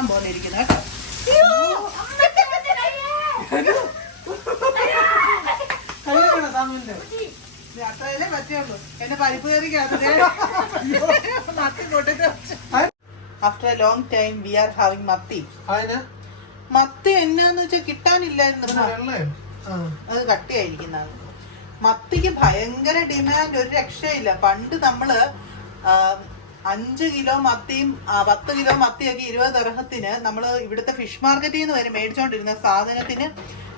വെള്ളം പോലെ കേട്ടോ. അത്രയല്ലേ പറ്റുള്ളൂ. പരിപ്പ് മത്തി after a long time we are having mathi. മത്തി എന്നാന്ന് വെച്ചാൽ കിട്ടാനില്ലായിരുന്നു അത് കട്ടിയായിരിക്കുന്നതാണ് മത്തിക്ക് ഭയങ്കര ഡിമാൻഡ് ഒരു രക്ഷയില്ല. പണ്ട് നമ്മൾ അഞ്ച് കിലോ മത്തിയും പത്ത് കിലോ മത്തിയൊക്കെ ഇരുപത് ദർഹത്തിന് നമ്മൾ ഇവിടുത്തെ ഫിഷ് മാർക്കറ്റിൽ നിന്ന് വരെ മേടിച്ചോണ്ടിരുന്ന സാധനത്തിന്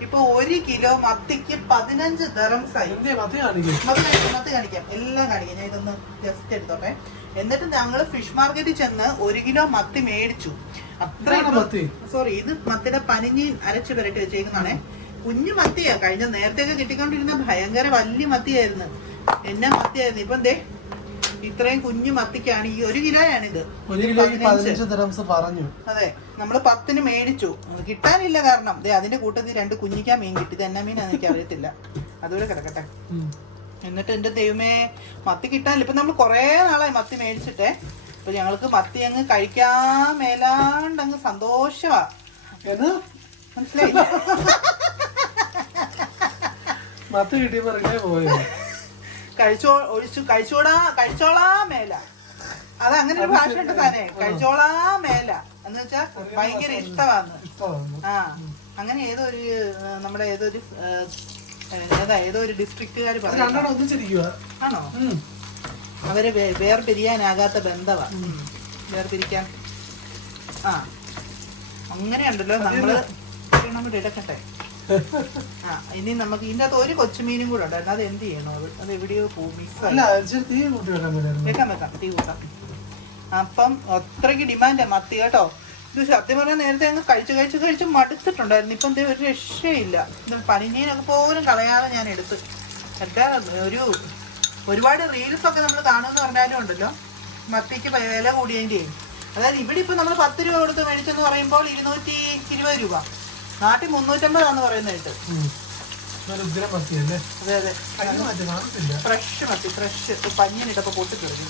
ഇപ്പൊ ഒരു കിലോ മത്തിക്ക് പതിനഞ്ച് ദറംസ് ആയി എന്തിയാ മത്തി കാണിക്കും എല്ലാം കാണിക്കാം. ഞാൻ ഇതൊന്ന് ജസ്റ്റ് എടുത്തോട്ടെ. എന്നിട്ട് ഞങ്ങൾ ഫിഷ് മാർക്കറ്റിൽ ചെന്ന് ഒരു കിലോ മത്തി മേടിച്ചു. അത്ര? സോറി ഇത് മത്തിയുടെ പനിഞ്ഞി അരച്ച് പുരട്ടി വെച്ചേക്കുന്നതാണേ. കുഞ്ഞു മത്തിയാ. കഴിഞ്ഞ നേരത്തെയൊക്കെ കിട്ടിക്കൊണ്ടിരുന്ന ഭയങ്കര വലിയ മത്തിയായിരുന്നു. എന്നാ മത്തിയായിരുന്നു. ഇപ്പൊ എന്തേ? ഇത്രയും കുഞ്ഞു മത്തിക്കാണ് ഈ ഒരു കിലോയാണിത്. ഒരു കിലോയ്ക്ക് പതിനഞ്ച്. ദിറംസ് പറഞ്ഞു. അതെ നമ്മൾ പത്തിന് മേടിച്ചു. കിട്ടാനില്ല കാരണം. ദേ അതിന്റെ കൂട്ടത്തിൽ രണ്ട് കുഞ്ഞിക്കാൻ മീൻ കിട്ടി. ഇത് എന്നാ മീനാന്ന് എനിക്ക് അറിയത്തില്ല അതുകൂടെ കിടക്കട്ടെ എന്നിട്ട് എന്റെ ദൈവമേ മത്തി കിട്ടാനില്ല. ഇപ്പൊ നമ്മൾ കൊറേ നാളായി മത്തി മേടിച്ചിട്ടേ. അപ്പൊ ഞങ്ങൾക്ക് മത്തി അങ്ങ് കഴിക്കാൻ മേലാണ്ട് അങ്ങ് സന്തോഷമാ മനസ്സിലായി മത്തി കിട്ടിയപ്പോ പോയോ? കഴിച്ചോ ഒഴിച്ചു. കഴിച്ചോടാ കഴിച്ചോളാ മേല. അത് അങ്ങനെ ഒരു ഭാഷ ഉണ്ട് സാധനം കഴിച്ചോളാ മേല. എന്ന് വെച്ചാ ഭയങ്കര ഇഷ്ടമാണ്. ആ. അങ്ങനെ ഏതൊരു ഒരു നമ്മുടെ ഏതൊരു അതാ ഏതാ ഒരു ഡിസ്ട്രിക്റ്റുകാർ പറഞ്ഞു ആണോ? അവർ വേർപിരിയാനാകാത്ത ബന്ധവാ. വേർപിരിക്കാൻ. ആ. അങ്ങനെയുണ്ടല്ലോ നമ്മൾ നമ്മൾ എടുക്കട്ടെ ആ ഇനി നമുക്ക് അകത്ത് ഒരു കൊച്ചുമീനും കൂടെ ഉണ്ടായിരുന്നു അത് എന്ത് ചെയ്യണോ? അത് എവിടെയോ മിക്സ് അല്ല ഇച്ചിരി തീ കൂട്ടി വെക്കാൻ പറ്റായിരുന്നു വെക്കാം വെക്കാം. തീ കൂട്ടാം. അപ്പം അത്രയ്ക്ക് ഡിമാൻഡ് മത്തി കേട്ടോ. ഇത് സത്യം പറഞ്ഞാൽ നേരത്തെ അങ്ങ് കഴിച്ച് കഴിച്ച് കഴിച്ച് മടുത്തിട്ടുണ്ടായിരുന്നു. ഇപ്പം എന്തേ ഒരു രക്ഷയില്ല. ഇത് പനിഞ്ഞീനൊക്കെ പോലും കളയാതെ ഞാൻ എടുത്ത്. എന്താ ഒരു ഒരുപാട് റീൽസ് ഒക്കെ നമ്മൾ കാണുമെന്ന് പറഞ്ഞാലും ഉണ്ടല്ലോ. മത്തിക്ക് വില കൂടിയതിന്റെയും. അതായത് ഇവിടെ ഇപ്പം നമ്മൾ പത്ത് രൂപ കൊടുത്ത് മേടിച്ചെന്ന് പറയുമ്പോൾ ഇരുന്നൂറ്റി ഇരുപത് രൂപ. നാട്ടിൽ മുന്നൂറ്റമ്പതാന്ന് അതെ അതെ. കാണത്തില്ല. ഫ്രഷ് മത്തി ഫ്രഷ് പഞ്ഞിനിട്ടപ്പോൾ പൊട്ടിത്തെറിഞ്ഞു.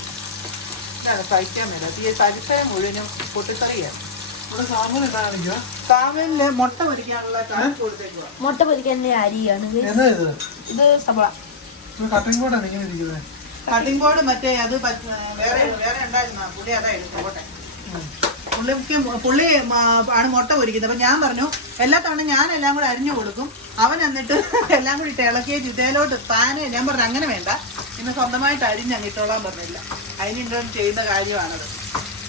ഇതാണ് സഹിക്കാൻ മേല. ഈ പരിസരം മുഴുവനും പൊട്ടിത്തെറിയാണ്. സാമനിൽ മുട്ട പൊരിക്കാനുള്ള മുട്ട പൊരിക്കാൻ അരിയാണ് ഇത്. സബള കട്ടിംഗ് കട്ടിങ് ബോർഡാണ് ഇങ്ങനെ ഇരിക്കുന്നത്. കട്ടിംഗ് ബോർഡ് മറ്റേ അത് വേറെ വേറെ ഉണ്ടായിരുന്നു? പുതിയ അതാ എടുത്തു പോട്ടെ. പുള്ളിക്ക് പുള്ളി ആണ് മുട്ട പൊരിക്കുന്നത്. അപ്പൊ ഞാൻ പറഞ്ഞു എല്ലാ തവണ ഞാൻ എല്ലാം കൂടെ അരിഞ്ഞു കൊടുക്കും. അവൻ എന്നിട്ട് എല്ലാം കൂടി ഇളക്കിയ ജുതയിലോട്ട് താനെ ഞാൻ പറഞ്ഞു അങ്ങനെ വേണ്ട. ഇന്ന് സ്വന്തമായിട്ട് അരിഞ്ഞ് അങ്ങിട്ടോളാൻ പറഞ്ഞില്ല. അതിനിട്ടും ചെയ്യുന്ന കാര്യമാണത്.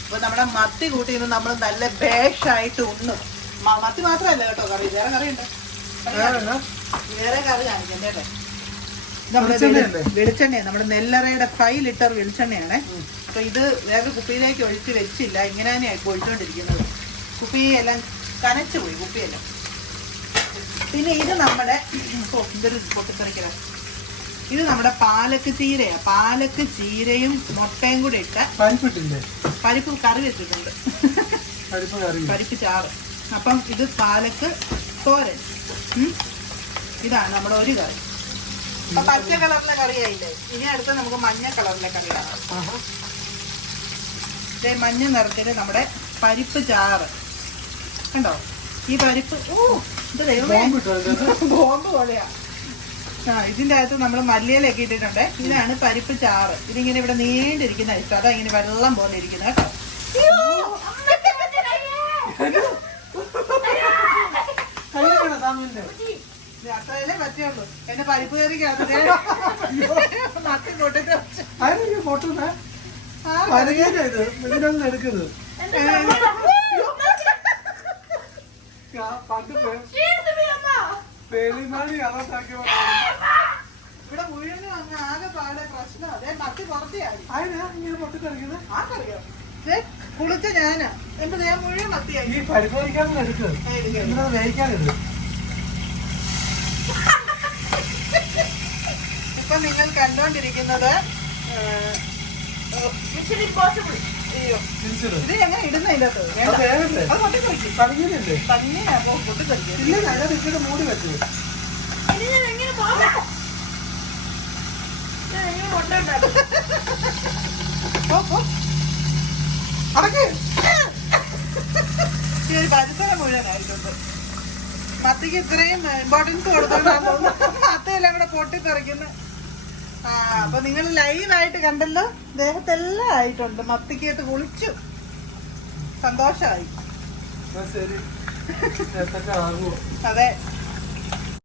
അപ്പൊ നമ്മുടെ മത്തി കൂട്ടി ഇന്ന് നമ്മൾ നല്ല ബേഷായിട്ട് ഉണ്ണും. മത്തി മാത്രമല്ല കേട്ടോ കറി. വേറെ കറി ഉണ്ട്. വേറെ കറി കാണിക്കാം കേട്ടോ നമ്മുടെ വെളിച്ചെണ്ണയാണ്. വെളിച്ചെണ്ണ നമ്മുടെ നെല്ലറയുടെ ഫൈവ് ലിറ്റർ വെളിച്ചെണ്ണയാണ് അപ്പൊ ഇത് വേറെ കുപ്പിയിലേക്ക് ഒഴിച്ച് വെച്ചില്ല. ഇങ്ങനെ തന്നെയായി ഇപ്പൊ ഒഴിച്ചുകൊണ്ടിരിക്കുന്നത് കുപ്പി എല്ലാം കനച്ചു പോയി കുപ്പിയെല്ലാം. പിന്നെ ഇത് നമ്മുടെ ഇതൊരു പൊട്ടിത്തെറിക്കല ഇത് നമ്മുടെ പാലക്ക് ചീരയാ. പാലക്ക് ചീരയും മുട്ടയും കൂടെ ഇട്ട പരിപ്പിട്ടില്ലേ? പരിപ്പ് കറി വെച്ചിട്ടുണ്ട്. പരിപ്പ് കറി. പരിപ്പ് ചാറ്. അപ്പം ഇത് പാലക്ക് തോരൻ. ഇതാണ് നമ്മുടെ ഒരു കറി. അപ്പൊ പച്ച കളറിലെ കറിയായില്ലേ? ഇനി അടുത്ത നമുക്ക് മഞ്ഞ കളറിലെ കറിയാണ്. ദേ മഞ്ഞ നിറത്തിൽ നമ്മുടെ പരിപ്പ് ചാറ് കണ്ടോ? ഈ പരിപ്പ് ഓ ഇത് ബോംബ് പോലെയാ. ആ ഇതിന്റെ അകത്ത് നമ്മൾ മല്ലിയിലൊക്കെ ഇട്ടിട്ടുണ്ട്. ഇതാണ് പരിപ്പ് ചാറ് ഇതിങ്ങനെ ഇവിടെ നീണ്ടിരിക്കുന്ന ഇഷ്ടം അതാ ഇങ്ങനെ വെള്ളം പോലെ ഇരിക്കുന്നത് കേട്ടോ. ഇത് അത്രയല്ലേ പറ്റുള്ളൂ. എന്റെ പരിപ്പ് കറിക്കകത്ത് നട്ടി കൊട്ടിട്ട് വെച്ച്. പരകേല ഇത്. ഇതിനൊന്നും എടുക്കുന്നത് ഞാൻ പണ്ട് ഇവിടെ അങ്ങ് ആകെ പാടെ പ്രശ്നം. അതെ നട്ടി പുറത്തിയായി. അതിനാ ഇങ്ങനെ പൊട്ടിത്തെറിക്കുന്നത് ആർക്കറിയോ? ദേ, കുളിച്ച ഞാനാ. എന്റെ ദേഹം മുഴുവൻ മത്തിയായി. ഈ പരിപ്പ് വയ്ക്കാൻ എടുക്ക് ഇതിനത് വേവിക്കാനിത്. ഇപ്പൊ നിങ്ങൾ കണ്ടോണ്ടിരിക്കുന്നത് അയ്യോ. ഇത് എങ്ങനെ ഇടുന്ന ഇതിനകത്ത് അത് വേണ്ട. പൊട്ടിത്തെറിക്കും പൊട്ടിത്തെറിക്കും പോ, പോ. അടക്ക്. മുഴുവനായിട്ടുണ്ട് മത്തിക്ക് ഇത്രയും ഇമ്പോർട്ടൻസ് കൊടുത്തോണ്ടാണ് മത്തയെല്ലാം കൂടെ പൊട്ടിത്തെറിക്കുന്നു. ആ അപ്പൊ നിങ്ങൾ ലൈവായിട്ട് കണ്ടല്ലോ ദേഹത്തെല്ലാം ആയിട്ടുണ്ട്. മത്തിക്കകത്ത് കുളിച്ചു. സന്തോഷമായി. അതെ.